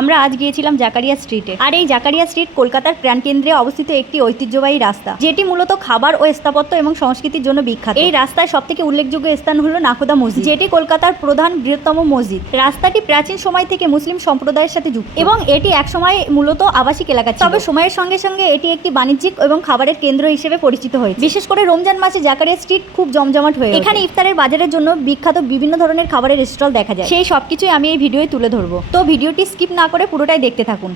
আমরা আজ গিয়েছিলাম জাকারিয়া স্ট্রিটে। আর এই জাকারিয়া স্ট্রিট কলকাতার প্রাণকেন্দ্রে অবস্থিত একটি ঐতিহ্যবাহী রাস্তা, যেটি মূলত খাবার ও স্থাপত্য এবং সংস্কৃতির জন্য বিখ্যাত। এই রাস্তায় সবথেকে উল্লেখযোগ্য স্থান হলো নাখোদা মসজিদ, যেটি কলকাতার প্রধান বৃহত্তম মসজিদ। রাস্তাটি প্রাচীন সময় থেকে মুসলিম সম্প্রদায়ের সাথে যুক্ত এবং এটি একসময় মূলত আবাসিক এলাকা ছিল। তবে সময়ের সঙ্গে সঙ্গে এটি একটি বাণিজ্যিক এবং খাবারের কেন্দ্র হিসেবে পরিচিত হয়েছে। বিশেষ করে রমজান মাসে জাকারিয়া স্ট্রিট খুব জমজমাট হয়ে ওঠে। এখানে ইফতারের বাজারের জন্য বিখ্যাত বিভিন্ন ধরনের খাবারের স্টল দেখা যায়। সেই সবকিছুই আমি এই ভিডিওতে তুলে ধরবো, তো ভিডিওটি স্কিপ না করে পুরোটাই দেখতে থাকুন।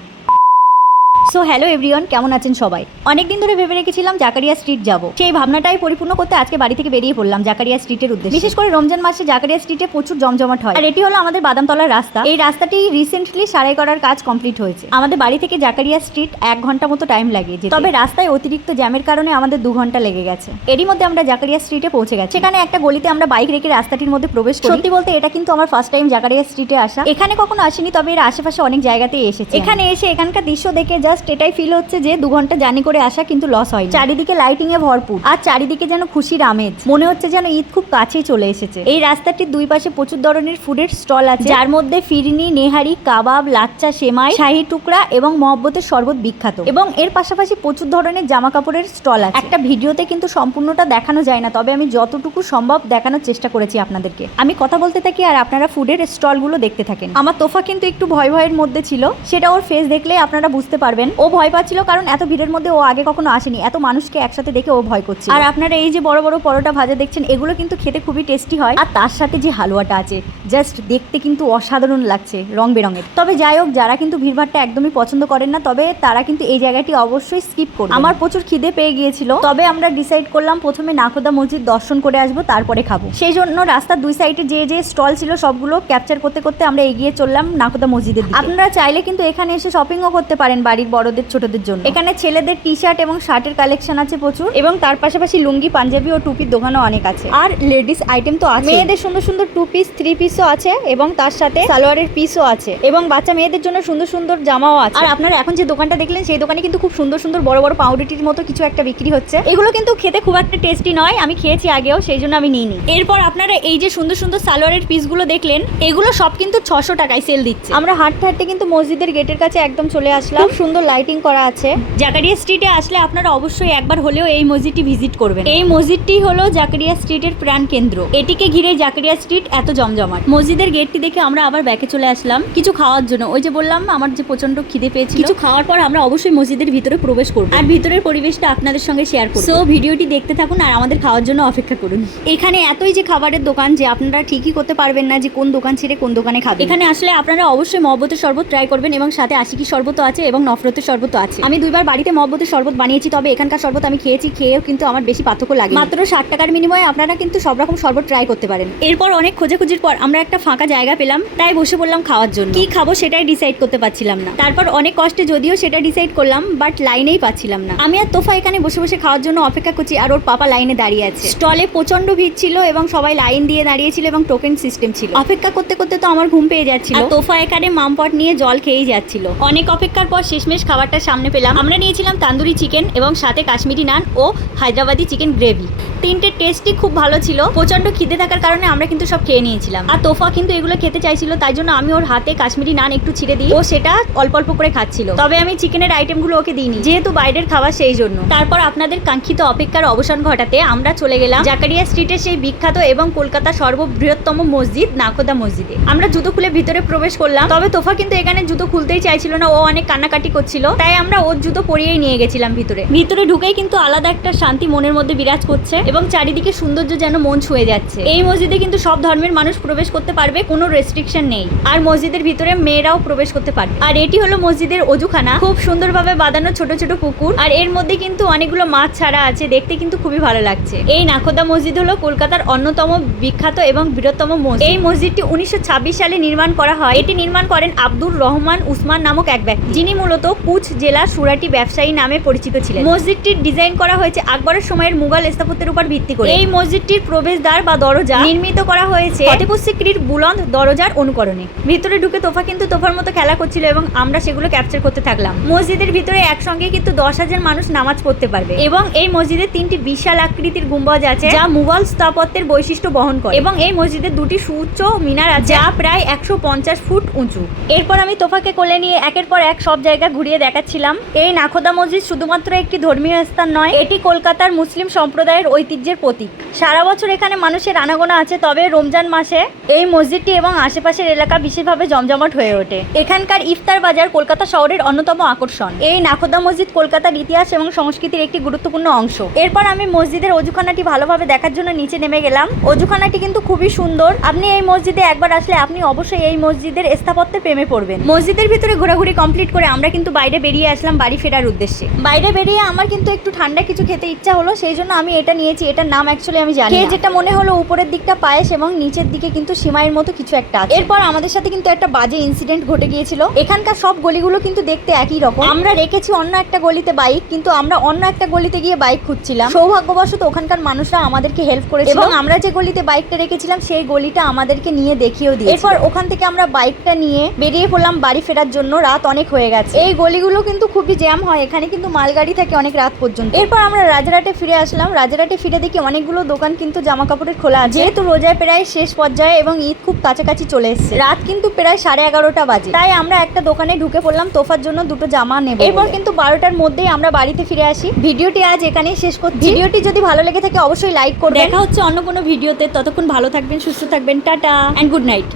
সো হ্যালো এভরিওয়ান, কেমন আছেন সবাই? অনেকদিন ধরে ভেবে রেখেছিলাম জাকারিয়া স্ট্রিট যাব। সেই ভাবনাটাই পরিপূর্ণ করতে আজকে বাড়ি থেকে বেরিয়ে পড়লাম জাকারিয়া স্ট্রিটের উদ্দেশ্যে। বিশেষ করে রমজান মাসে জাকারিয়া স্ট্রিটে প্রচুর জমজমাট হয়। আর এটি হলো আমাদের বাদামতলার রাস্তা। এই রাস্তাটি রিসেন্টলি সারাই করার কাজ কমপ্লিট হয়েছে। আমাদের বাড়ি থেকে জাকারিয়া স্ট্রিট 1 ঘন্টা মতো টাইম লাগে, তবে রাস্তায় অতিরিক্ত জ্যামের কারণে আমাদের 2 ঘন্টা লেগে গেছে। এরই মধ্যে আমরা জাকারিয়া স্ট্রিটে পৌঁছে গেছি। সেখানে একটা গলিতে আমরা বাইক রেখে রাস্তাটির মধ্যে প্রবেশ করি। সত্যি বলতে এটা কিন্তু আমার ফার্স্ট টাইম জাকারিয়া স্ট্রিটে আসা। এখানে কখনো আসিনি, তবে এর আশেপাশে অনেক জায়গাতেই এসেছি। এখানে এসে এখানকার দৃশ্য দেখে জাস্ট এটাই ফিল হচ্ছে যে 2 ঘন্টা জার্নি করে আসা কিন্তু লস হয়। চারিদিকে লাইটিং এ ভরপুর, আর চারিদিকে যেন খুশির আমেজ। মনে হচ্ছে যেন ঈদ খুব কাছেই চলে এসেছে। এই রাস্তাটির দুই পাশে প্রচুর ধরনের ফুডের স্টল আছে, যার মধ্যে ফিরনি, নেহারি, কাবাব, লাচ্চা, সেমাই, শাহী টুকরা এবং মহব্বতের শরবত বিখ্যাত। এবং এর পাশাপাশি প্রচুর ধরনের জামা কাপড়ের স্টল আছে। একটা ভিডিওতে কিন্তু সম্পূর্ণটা দেখানো যায় না, তবে আমি যতটুকু সম্ভব দেখানোর চেষ্টা করেছি আপনাদেরকে। আমি কথা বলতে থাকি আর আপনারা ফুডের স্টলগুলো দেখতে থাকেন। আমার তোফা কিন্তু একটু ভয়ের মধ্যে ছিল, সেটা ওর ফেস দেখলেই আপনারা বুঝতে পারবেন। ও ভয় পাচ্ছিল, কারণ এত ভিড়ের মধ্যে ও আগে কখনো আসেনি। এত মানুষকে একসাথে দেখে ও ভয় করছে। আর আপনারা এই যে বড় বড় পরোটা ভাজা দেখছেন, এগুলো কিন্তু খেতে খুবই টেস্টি হয়। আর তার সাথে যে হালুয়াটা আছে, জাস্ট দেখতে কিন্তু অসাধারণ লাগছে, রং বেরঙের। তবে যাই হোক, যারা কিন্তু ভিড়ভাড়টা একদমই পছন্দ করেন না, তবে তারা কিন্তু এই জায়গাটি অবশ্যই স্কিপ করবে। আমার প্রচুর খিদে পেয়ে গিয়েছিল, তবে আমরা ডিসাইড করলাম প্রথমে নাখোদা মসজিদ দর্শন করে আসবো, তারপরে খাবো। সেই জন্য রাস্তার দুই সাইডে যে স্টল ছিল সবগুলো ক্যাপচার করতে করতে আমরা এগিয়ে চললাম নাখোদা মসজিদের দিকে। আপনারা চাইলে কিন্তু এখানে এসে শপিংও করতে পারেন বাড়ির বড়দের ছোটদের জন্য। এখানে ছেলেদের টি শার্ট এবং শার্টের কালেকশন আছে প্রচুর, এবং তার পাশাপাশি লুঙ্গি, পাঞ্জাবি ও টুপির দোকানও অনেক আছে। আর লেডিস আইটেম তো আছে, মেয়েদের সুন্দর সুন্দর 2 পিস 3 পিসও আছে, এবং তার সাথে সালোয়ারের পিসও আছে, এবং বাচ্চা মেয়েদের জন্য সুন্দর সুন্দর জামাও আছে। আর আপনারা এখন যে দোকানটা দেখলেন, সেই দোকানে কিন্তু খুব সুন্দর সুন্দর বড় বড় পাউরুটির মতো কিছু একটা বিক্রি হচ্ছে। এগুলো কিন্তু খেতে খুব একটা টেস্টি নয়, আমি খেয়েছি আগেও, সেই জন্য আমি নিইনি। এরপর আপনারা এই যে সুন্দর সুন্দর সালোয়ারের পিসগুলো দেখলেন, এগুলো সব কিন্তু 600 টাকায় সেল দিচ্ছে। আমরা হাঁটতে হাঁটতে কিন্তু মসজিদের গেটের কাছে একদম চলে আসলাম। খুব সুন্দর লাইটিং করা আছে। জাকারিয়া স্ট্রিটে আসলে আপনারা অবশ্যই একবার হলেও এই মসজিদটি ভিজিট করবেন। এই মসজিদটি হলো জাকারিয়া স্ট্রিটের প্রাণ কেন্দ্র। এটিকে ঘিরে জাকারিয়া স্ট্রিট এত জমজমাট। মসজিদের গেটটি দেখে আমরা আবার ব্যাকে চলে আসলাম কিছু খাওয়ার জন্য। ওই যে বললাম আমার যে প্রচন্ড খিদে পেয়েছিল, কিছু খাওয়ার পর আমরা অবশ্যই মসজিদের ভিতরে প্রবেশ করব আর ভিতরের পরিবেশটা আপনাদের সঙ্গে শেয়ার করব। সো ভিডিওটি দেখতে থাকুন আর আমাদের খাওয়ার জন্য অপেক্ষা করুন। এখানে এতই যে খাবারের দোকান যে আপনারা ঠিকই করতে পারবেন না যে কোন দোকান ছেড়ে কোন দোকানে খাবেন। এখানে আসলে আপনারা অবশ্যই মহব্বতের শরবত ট্রাই করবেন, এবং সাথে আশিকি শরবতও আছে এবং নফরতের শরবতও আছে। আমি 2 বার বাড়িতে মহব্বতের শরবত বানিয়েছি, তবে এখানকার শরবত আমি খেয়েও কিন্তু আমার বেশি পার্থক্য লাগে। মাত্র 60 টাকার বিনিময়ে আপনারা কিন্তু সব রকম শরবত ট্রাই করতে পারেন। এরপর অনেক খোঁজাখুঁজির পর আমরা একটা ফাঁকা জায়গা পেলাম, তাই বসে পড়লাম খাওয়ার জন্য। কি খাবো সেটাই ডিসাইড করতে পারছিলাম না। তারপর অনেক কষ্টে যদিও সেটা ডিসাইড করলাম, বাট লাইনেই পাচ্ছিলাম না। আমি আর তোফা এখানে বসে বসে খাওয়ার জন্য অপেক্ষা করছি, আর ওর পাপা লাইনে দাঁড়িয়ে আছে। স্টলে প্রচন্ড ভিড় ছিল এবং সবাই লাইন দিয়ে দাঁড়িয়েছিল এবং টোকেন সিস্টেম ছিল। অপেক্ষা করতে করতে তো আমার ঘুম পেয়ে যাচ্ছিল। তোফা এখানে মামপট নিয়ে জল খেয়েই যাচ্ছিল। অনেক অপেক্ষার পর শেষমেশ খাবারটা সামনে পেলাম। আমরা নিয়েছিলাম তান্দুরি চিকেন এবং সাথে কাশ্মীরি নান ও হায়দ্রাবাদি চিকেন গ্রেভি। 3টে টেস্টই খুব ভালো ছিল। প্রচন্ড খিদে থাকার কারণে আমরা কিন্তু সব খেয়ে নিয়েছিলাম। আর তোফা কিন্তু এগুলো খেতে চাইছিল, তাই জন্য আমি ওর হাতে কাশ্মীরি নান একটু ছিঁড়ে দিই, ও সেটা অল্প অল্প করে খাচ্ছিল। তবে আমি চিকেনের আইটেমগুলো ওকে দিইনি, যেহেতু বাইরের খাবার, সেই জন্য। তারপর আপনাদের কাঙ্ক্ষিত অপেক্ষার অবসান ঘটাতে আমরা চলে গেলাম জাকারিয়া স্ট্রিটের সেই বিখ্যাত এবং কলকাতার সর্ববৃহত্তম মসজিদ নাখোদা মসজিদে। আমরা জুতো খুলে ভিতরে প্রবেশ করলাম, তবে তোফা কিন্তু এখানে জুতো খুলতেই চাইছিল না, ও অনেক কান্নাকাটি করছিল, তাই আমরা ওর জুতো পরিয়েই নিয়ে গেছিলাম ভিতরে ঢুকেই কিন্তু আলাদা একটা শান্তি মনের মধ্যে বিরাজ করছে, এবং চারিদিকে সৌন্দর্য যেন মন ছুঁয়ে যাচ্ছে। এই মসজিদে কিন্তু সব ধর্মের মানুষ প্রবেশ করতে পারবে, কোনো রেস্ট্রিকশন নেই। আর মসজিদের ভিতরে মেয়েরাও প্রবেশ করতে পারবে। আর এটি হলো মসজিদের অজুখানা, খুব সুন্দরভাবে বাঁধানো ছোট ছোট পুকুর, আর এর মধ্যে কিন্তু অনেকগুলো মাছ ছাড়া আছে, দেখতে কিন্তু খুবই ভালো লাগছে। এই নাখোদা মসজিদ হলো কলকাতার অন্যতম বিখ্যাত এবং বৃহত্তম মসজিদ। এই মসজিদটি 1926 সালে নির্মাণ করা হয়। এটি নির্মাণ করেন আব্দুর রহমান উসমান নামক এক ব্যক্তি, যিনি মূলত পুছ জেলার সুরাটি ব্যবসায়ী নামে পরিচিত ছিলেন। মসজিদটির ডিজাইন করা হয়েছে আকবরের সময়ের মুঘল স্থাপত্যের উপর ভিত্তি করে। এই মসজিদটির প্রবেশদ্বার বা দরজা নির্মিত করা হয়েছে ফতেপুর সিক্রির বুলন্দ দরজার অনুকরণে। ভিতরে ঢুকে তোফা কিন্তু তোফার মতো খেলা করছিল এবং আমরা সেগুলো ক্যাপচার করতে থাকলাম। মসজিদের ভিতরে একসঙ্গে কিন্তু 10,000 মানুষ নামাজ পড়তে পারবে এবং এই মসজিদে 3টি বিশাল আকৃতির গুম্বজ আছে যা মুঘল স্থাপত্যের বৈশিষ্ট্য বহন করে এবং এই মসজিদে 2টি সুউচ্চ মিনার আছে যা প্রায় 150 ফুট উঁচু। এরপর আমি তোফাকে কোলে নিয়ে একের পর এক সব জায়গা ঘুরিয়ে দেখাচ্ছিলাম। এই নাখোদা মসজিদ শুধুমাত্র একটি ধর্মীয় স্থান নয়, এটি কলকাতার মুসলিম সম্প্রদায়ের ঐতিহ্যের প্রতীক। সারা বছর এখানে মানুষের আনাগোনা আছে, তবে রমজান মাসে এই মসজিদটি এবং আশেপাশের এলাকা বিশেষভাবে জমজমাট হয়ে ওঠে। এখানকার ইফতার বাজার কলকাতা শহরের অন্যতম আকর্ষণ। এই নাখোদা মসজিদ কলকাতার ইতিহাস এবং সংস্কৃতির একটি গুরুত্বপূর্ণ অংশ। এরপর আমি মসজিদের অজুখানাটি ভালোভাবে দেখার জন্য নিচে নেমে গেলাম। অজুখানাটি কিন্তু খুবই সুন্দর। আপনি এই মসজিদে একবার আসলে আপনি অবশ্যই এই মসজিদের স্থাপত্যের প্রেমে পড়বেন। মসজিদের ভিতরে ঘোরাঘুরি কমপ্লিট করে আমরা কিন্তু বাইরে বেরিয়ে আসলাম বাড়ি ফেরার উদ্দেশ্যে। বাইরে বেরিয়ে আমার কিন্তু একটু ঠান্ডা কিছু খেতে ইচ্ছা হলো, সেই জন্য আমি এটা নিয়েছি। এটার নাম অ্যাকচুয়ালি আমি জানি না। যেটা মনে হলো উপরের দিকটা পায়েস এবং নিচের দিকে কিন্তু সিমাইয়ের মতো কিছু একটা আছে। এরপর আমাদের সাথে কিন্তু একটা বাজে ইনসিডেন্ট ঘটে গিয়েছিল। এখানকার সব গলিগুলো কিন্তু দেখতে একই রকম। আমরা রেখেছি অন্য একটা গলিতে বাইক, কিন্তু আমরা অন্য একটা গলিতে গিয়ে বাইক খুঁজছিলাম। সৌভাগ্যবশত ওখানকার মানুষরা আমাদেরকে হেল্প করেছিল এবং আমরা যে গলিতে বাইকটা রেখেছিলাম সেই গলিটা আমাদেরকে নিয়ে দেখিয়েও দিয়েছে। এরপর ওখান থেকে আমরা বাইকটা নিয়ে বেরিয়ে পড়লাম বাড়ি ফেরার জন্য। রাত অনেক হয়ে গেছে। এই গলিগুলো কিন্তু খুবই জ্যাম হয়, এখানে কিন্তু মালগাড়ি থাকে অনেক রাত পর্যন্ত। এরপর আমরা রাজারহাটে ফিরে আসলাম। রাজারহাটে ফিরে দেখি অনেকগুলো দোকান কিন্তু জামা কাপড়ের খোলা আছে, যেহেতু রোজায় প্রায় শেষ পর্যায়ে এবং ঈদ খুব কাছাকাছি চলে এসেছে। রাত কিন্তু প্রায় 11:30 বাজে, তাই আমরা একটা দোকানে ঢুকে পড়লাম তোফার জন্য দুটো জামা নেব। এরপর কিন্তু 12টার মধ্যেই আমরা বাড়িতে ফিরে আসি। ভিডিওটি আজ এখানেই শেষ করছি। ভিডিওটি যদি ভালো লেগে থাকে অবশ্যই লাইক করবেন। দেখা হচ্ছে অন্য কোনো ভিডিওতে। ততক্ষণ ভালো থাকবেন, সুস্থ থাকবেন। Tata and good night.